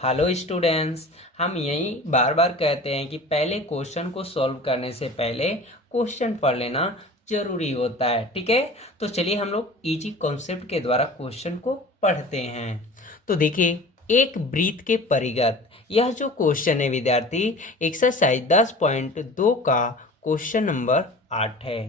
Hello students. हम यही बार बार कहते हैं कि पहले क्वेश्चन को सॉल्व करने से पहले क्वेश्चन पढ़ लेना जरूरी होता है। ठीक है, तो चलिए हम लोग इजी कॉन्सेप्ट के द्वारा क्वेश्चन को पढ़ते हैं। तो देखिए, एक वृत्त के परिगत, यह जो क्वेश्चन है विद्यार्थी एक्सरसाइज 10.2 का क्वेश्चन नंबर 8 है।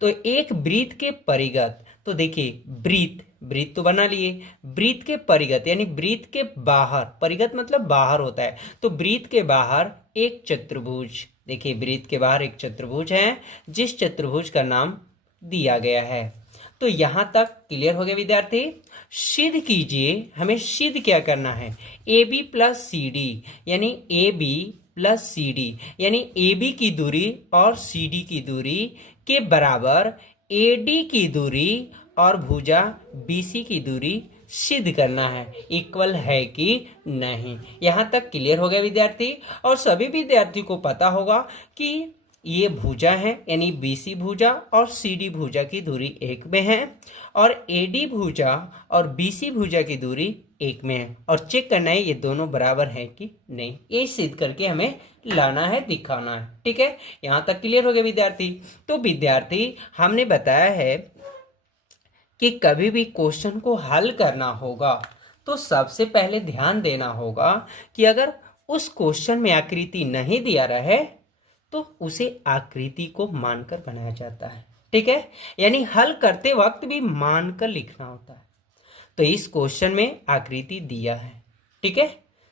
तो एक वृत्त के परिगत, तो देखिए वृत्त वृत्त तो बना लिए, वृत्त के परिगत यानी वृत्त के बाहर, परिगत मतलब बाहर होता है, तो वृत्त के बाहर एक चतुर्भुज, देखिए वृत्त के बाहर एक चतुर्भुज है जिस चतुर्भुज का नाम दिया गया है। तो यहां तक क्लियर हो गया विद्यार्थी। सिद्ध कीजिए, हमें सिद्ध क्या करना है, A B plus C D यानी A B plus C D यानी ए बी की दूरी और सी डी की दूरी के बराबर ए डी की दूरी और भुजा BC की दूरी सिद्ध करना है, इक्वल है कि नहीं। यहाँ तक क्लियर हो गया विद्यार्थी। और सभी विद्यार्थी को पता होगा कि ये भुजा है यानी BC भुजा और CD भुजा की दूरी एक में है और AD भुजा और BC भुजा की दूरी एक में है, और चेक करना है ये दोनों बराबर है कि नहीं। ये सिद्ध करके हमें लाना है, दिखाना है। ठीक है, यहाँ तक क्लियर हो गया विद्यार्थी। तो विद्यार्थी हमने बताया है कि कभी भी क्वेश्चन को हल करना होगा तो सबसे पहले ध्यान देना होगा कि अगर उस क्वेश्चन में आकृति नहीं दिया रहे तो उसे आकृति को मानकर बनाया जाता है। ठीक है, यानी हल करते वक्त भी मानकर लिखना होता है। तो इस क्वेश्चन में आकृति दिया है, ठीक है,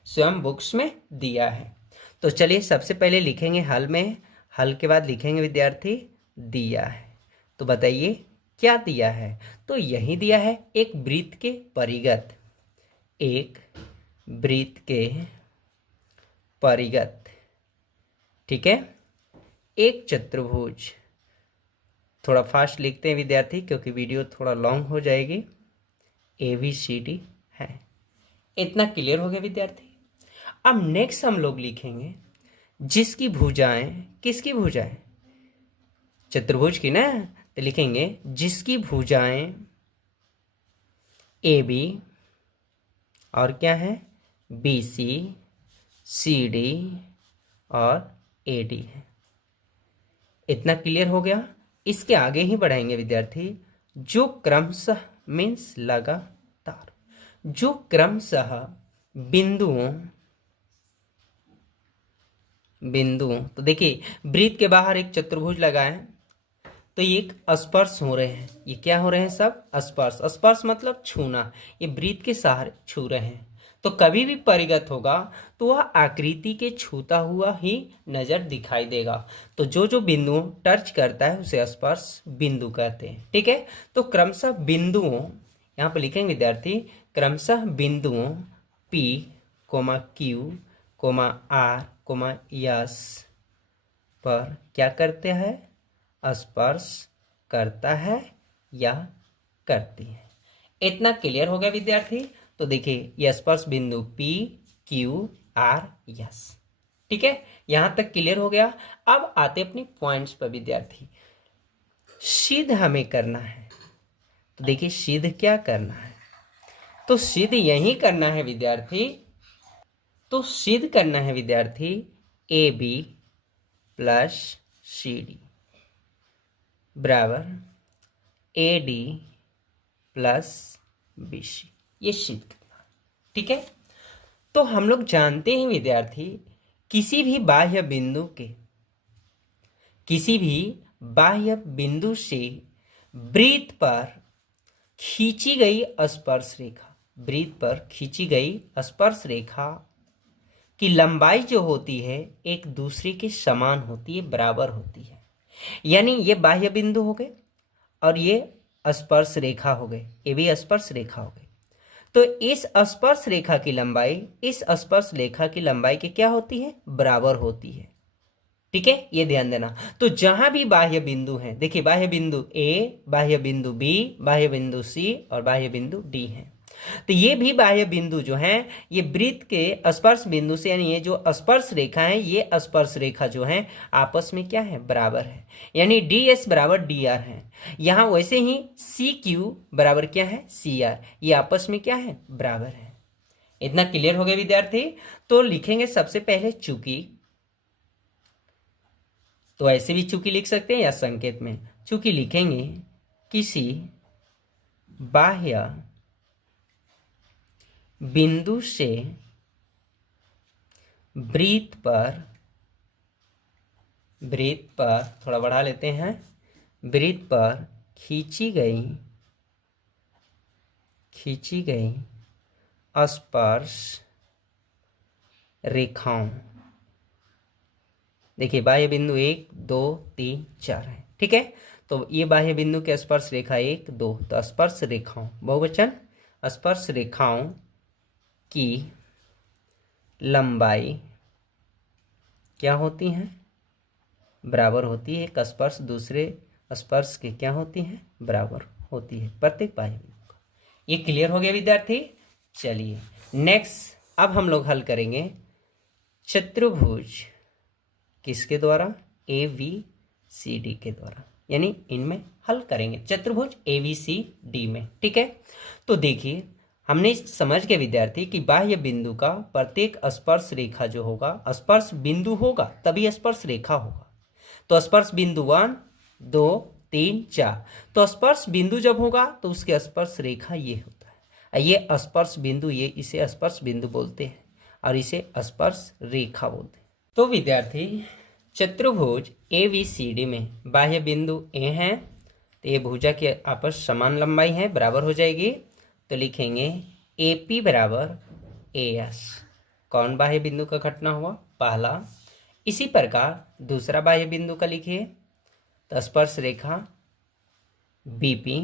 स्वयं बुक्स में दिया है। तो चलिए सबसे पहले लिखेंगे हल में, हल के बाद लिखेंगे विद्यार्थी दिया है। तो बताइए क्या दिया है। तो यही दिया है, एक वृत्त के परिगत, एक वृत्त के परिगत, ठीक है, एक चतुर्भुज। थोड़ा फास्ट लिखते हैं विद्यार्थी क्योंकि वीडियो थोड़ा लॉन्ग हो जाएगी। ABCD है। इतना क्लियर हो गया विद्यार्थी। अब नेक्स्ट हम लोग लिखेंगे जिसकी भुजाएं, किसकी भुजाएं, चतुर्भुज की ना। तो लिखेंगे जिसकी भुजाएं AB और क्या है BC CD और AD है। इतना क्लियर हो गया। इसके आगे ही बढ़ाएंगे विद्यार्थी, जो क्रमशः मीन्स लगातार, जो क्रमशः बिंदुओं, तो देखिए वृत्त के बाहर एक चतुर्भुज लगा है, तो ये एक स्पर्श हो रहे हैं। ये क्या हो रहे हैं सब, स्पर्श। स्पर्श मतलब छूना, ये वृत्त के सहारे छू रहे हैं। तो कभी भी परिगत होगा तो वह आकृति के छूता हुआ ही नजर दिखाई देगा। तो जो जो बिंदु टच करता है उसे स्पर्श बिंदु कहते हैं। ठीक है, तो क्रमशः बिंदुओं, यहाँ पर लिखेंगे विद्यार्थी, क्रमशः बिंदुओं P, Q, R, S पर क्या करते हैं, स्पर्श करता है या करती है। इतना क्लियर हो गया विद्यार्थी। तो देखिए यह स्पर्श बिंदु P, Q, R, S। ठीक है, यहां तक क्लियर हो गया। अब आते अपनी पॉइंट्स पर विद्यार्थी। सिद्ध हमें करना है, तो देखिए सिद्ध क्या करना है, तो सिद्ध यही करना है विद्यार्थी। तो सिद्ध करना है विद्यार्थी AB प्लस CD बराबर AD प्लस BC, ये सिद्ध करना। ठीक है, तो हम लोग जानते हैं विद्यार्थी, किसी भी बाह्य बिंदु से वृत्त पर खींची गई स्पर्श रेखा, वृत्त पर खींची गई स्पर्श रेखा की लंबाई जो होती है एक दूसरे के समान होती है, बराबर होती है। यानी ये बाह्य बिंदु हो गए और ये स्पर्श रेखा हो गए, ये भी स्पर्श रेखा हो गई। तो इस स्पर्श रेखा की लंबाई इस स्पर्श रेखा की लंबाई के क्या होती है, बराबर होती है। ठीक है, ये ध्यान देना। तो जहां भी बाह्य बिंदु है, देखिए बाह्य बिंदु A, बाह्य बिंदु B, बाह्य बिंदु C और बाह्य बिंदु D है। तो ये भी बाह्य बिंदु जो हैं ये वृत्त के स्पर्श बिंदु से, यानी ये जो स्पर्श रेखा है, ये स्पर्श रेखा जो है आपस में क्या है, बराबर है। यानी DS बराबर DR है। यहाँ वैसे ही CQ बराबर क्या है, CR, ये आपस में क्या है, बराबर है। इतना क्लियर हो गया विद्यार्थी। तो लिखेंगे सबसे पहले चूंकि, तो ऐसे भी चूंकि लिख सकते हैं या संकेत में चूंकि लिखेंगे किसी बाह्य बिंदु से वृत्त पर थोड़ा बढ़ा लेते हैं, वृत्त पर खींची गई स्पर्श रेखाओं, देखिए बाह्य बिंदु 1 2 3 4 है, ठीक है। तो ये बाह्य बिंदु के स्पर्श रेखा 1 2, तो स्पर्श रेखाओं बहुवचन, स्पर्श रेखाओं की लंबाई क्या होती है, बराबर होती है। एक स्पर्श दूसरे स्पर्श के क्या होती है, बराबर होती है प्रत्येक बाह्य बिंदु का। ये क्लियर हो गया विद्यार्थी। चलिए नेक्स्ट, अब हम लोग हल करेंगे चतुर्भुज किसके द्वारा, ABCD के द्वारा, यानी इनमें हल करेंगे चतुर्भुज ABCD में, ठीक है। तो देखिए हमने समझ के विद्यार्थी कि बाह्य बिंदु का प्रत्येक स्पर्श रेखा जो होगा, स्पर्श बिंदु होगा तभी स्पर्श रेखा होगा। तो स्पर्श बिंदु 1 2 3 4, तो स्पर्श बिंदु जब होगा तो उसके स्पर्श रेखा ये होता है, ये स्पर्श बिंदु, ये इसे स्पर्श बिंदु बोलते हैं और इसे स्पर्श रेखा बोलते हैं। तो विद्यार्थी चतुर्भुज ABCD में बाह्य बिंदु A है, तो ये भुजा के आपस समान लंबाई है, बराबर हो जाएगी। तो लिखेंगे AP बराबर AS, कौन बाह्य बिंदु का घटना हुआ, पहला। इसी प्रकार दूसरा बाह्य बिंदु का लिखिए, तो स्पर्श रेखा BP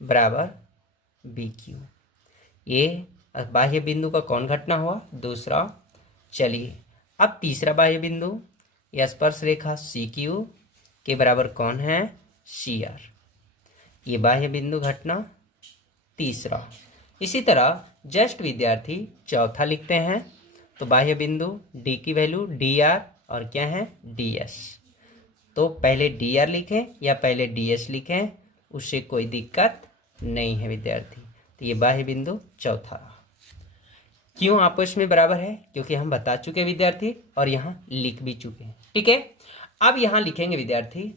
बराबर BQ, ये बाह्य बिंदु का कौन घटना हुआ, दूसरा। चलिए अब तीसरा बाह्य बिंदु, यह स्पर्श रेखा CQ के बराबर कौन है, CR, ये बाह्य बिंदु घटना तीसरा। इसी तरह जस्ट विद्यार्थी चौथा लिखते हैं, तो बाह्य बिंदु D की वैल्यू DR और क्या है, DS। तो पहले DR लिखें या पहले DS लिखें, उससे कोई दिक्कत नहीं है विद्यार्थी। तो ये बाह्य बिंदु चौथा रहा। क्यों आपस में बराबर है, क्योंकि हम बता चुके विद्यार्थी और यहाँ लिख भी चुके हैं, ठीक है। अब यहाँ लिखेंगे विद्यार्थी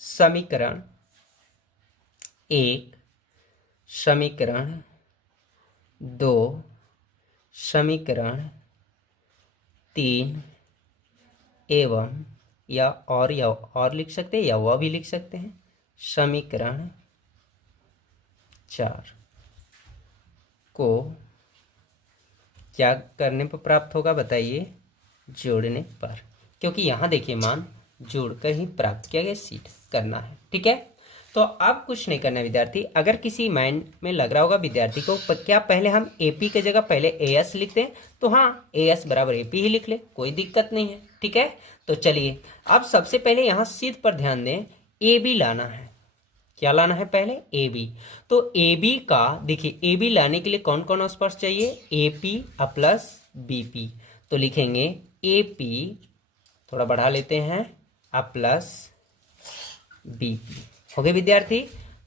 समीकरण 1, समीकरण 2, समीकरण 3 एवं या और लिख सकते हैं या वह भी लिख सकते हैं, समीकरण 4 को क्या करने पर प्राप्त होगा बताइए, जोड़ने पर, क्योंकि यहाँ देखिए मान जोड़कर ही प्राप्त किया गया सीट करना है, ठीक है। तो अब कुछ नहीं करना है विद्यार्थी। अगर किसी माइंड में लग रहा होगा विद्यार्थी को क्या पहले हम AP की जगह पहले AS लिखते हैं, तो हाँ AS बराबर AP ही लिख ले, कोई दिक्कत नहीं है, ठीक है। तो चलिए अब सबसे पहले यहाँ सीध पर ध्यान दें, AB लाना है, क्या लाना है पहले, AB। तो AB का देखिए AB लाने के लिए कौन कौन स्पर्श चाहिए, AP प्लस BP, तो लिखेंगे AP, थोड़ा बढ़ा लेते हैं, प्लस BP, हो गए विद्यार्थी।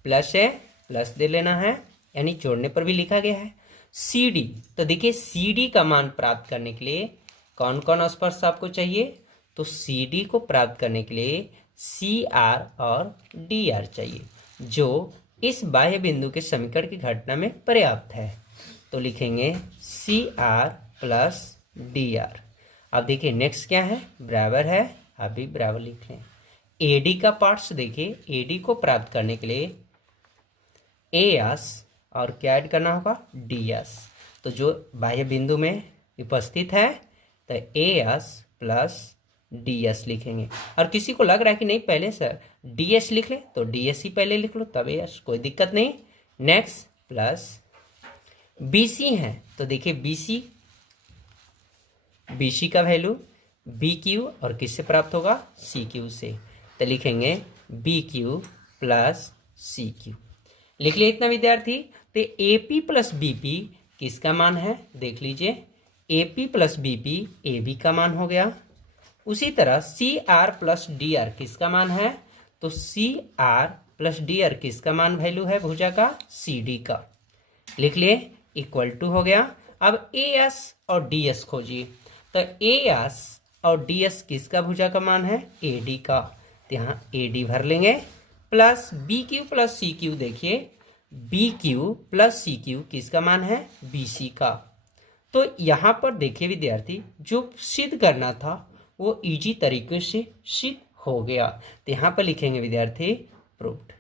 प्लस है, प्लस दे लेना है, यानी जोड़ने पर भी लिखा गया है। CD, तो देखिए CD का मान प्राप्त करने के लिए कौन कौन स्पर्श आपको चाहिए, तो CD को प्राप्त करने के लिए CR और DR चाहिए, जो इस बाह्य बिंदु के समीकरण की घटना में पर्याप्त है। तो लिखेंगे CR प्लस DR। अब देखिए नेक्स्ट क्या है, बराबर है, अभी बराबर लिख लें। AD का पार्ट्स देखिए, AD को प्राप्त करने के लिए AS और क्या ऐड करना होगा, DS। तो जो बाह्य बिंदु में उपस्थित है तो AS प्लस DS लिखेंगे। और किसी को लग रहा है कि नहीं पहले सर DS लिख ले, तो DS ही पहले लिख लो तब AS, कोई दिक्कत नहीं। नेक्स्ट प्लस BC है, तो देखिए BC का वैल्यू BQ और किससे प्राप्त होगा, CQ से, तो लिखेंगे BQ प्लस CQ। लिख लिया इतना विद्यार्थी। तो AP प्लस BP किसका मान है, देख लीजिए, AP प्लस BP AB का मान हो गया। उसी तरह CR प्लस DR किसका मान है, तो CR प्लस DR किसका मान वैल्यू है भुजा का, CD का, लिख लिए, इक्वल टू हो गया। अब ए एस और डी एस खोजिए। तो ए एस और डी एस किसका भुजा का मान है? ए डी का। तो यहाँ ए डी भर लेंगे plus B Q plus C Q. देखिए B Q plus C Q किसका मान है? बी सी का। तो यहाँ पर देखिए विद्यार्थी, जो सिद्ध करना था वो इजी तरीके से सिद्ध हो गया। तो यहाँ पर लिखेंगे विद्यार्थी प्रूव्ड।